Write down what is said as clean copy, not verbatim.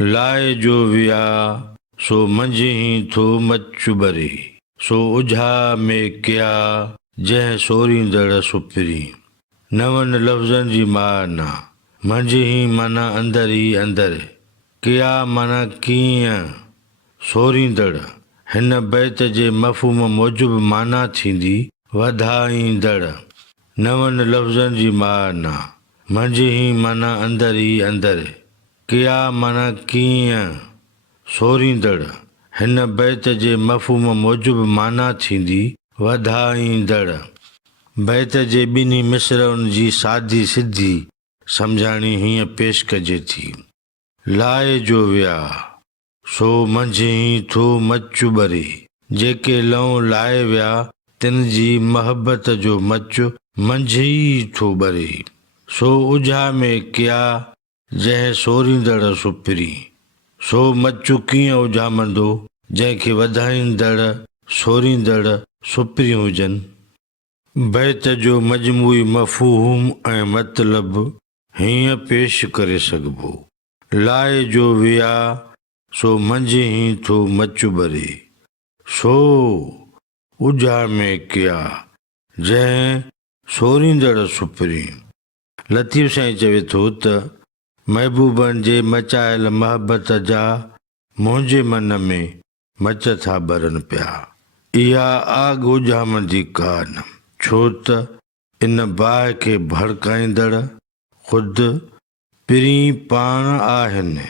लाए जो विया सो मंझि थो मचु बरे, सो उझा में क्या जंहिं सोरींदड़ सुपिरी। नवनि लफ़्ज़नि जी माना मंझि माना अंदर ई अंदर, क्या माना कीअं, सोरींदड़ हिन बैत जे मफ़हूम मूजिबि माना थींदी वधाईंदड़। नवनि लफ़्ज़नि जी माना मंझि माना अंदर ई अंदर, क्या माना कीअं, सोरींदड़ हिन बैत जे मफ़हूम मूजिबि माना थींदी वधाईंदड़। बैत जे ॿिन्ही मिसरनि जी सादी सिधी सम्झाणी हीअं पेश कजे थी। लाए जो विया सो मंझि थो मचु बरे, जेके लऊं लाए विया तिन जी महबत जो मचु मंझि थो बरे। सो उझा में क्या जंहिं सोरींदड़ सुपिरी, सो मचु कीअं उझामंदो जंहिंखे वधाईंदड़ सोरींदड़ सुपिरी हुजनि। बैत जो मजमूई मफ़हूम ऐं मतिलबु हीअं पेश करे सघिबो। लाए जो विया सो मंझि थो मचु बरे, सो उझा में क्या जंहिं सोरींदड़ सुपिरी। लतीफ़ साईं चवे थो त महबूबनि जे मचायल महबत जा मुंहिंजे मन में मच था बरनि पिया। इहा आग उझामंदी कान, छो त इन बाहि खे भड़काईंदड़ ख़ुदि पिरीं पाण आहिनि।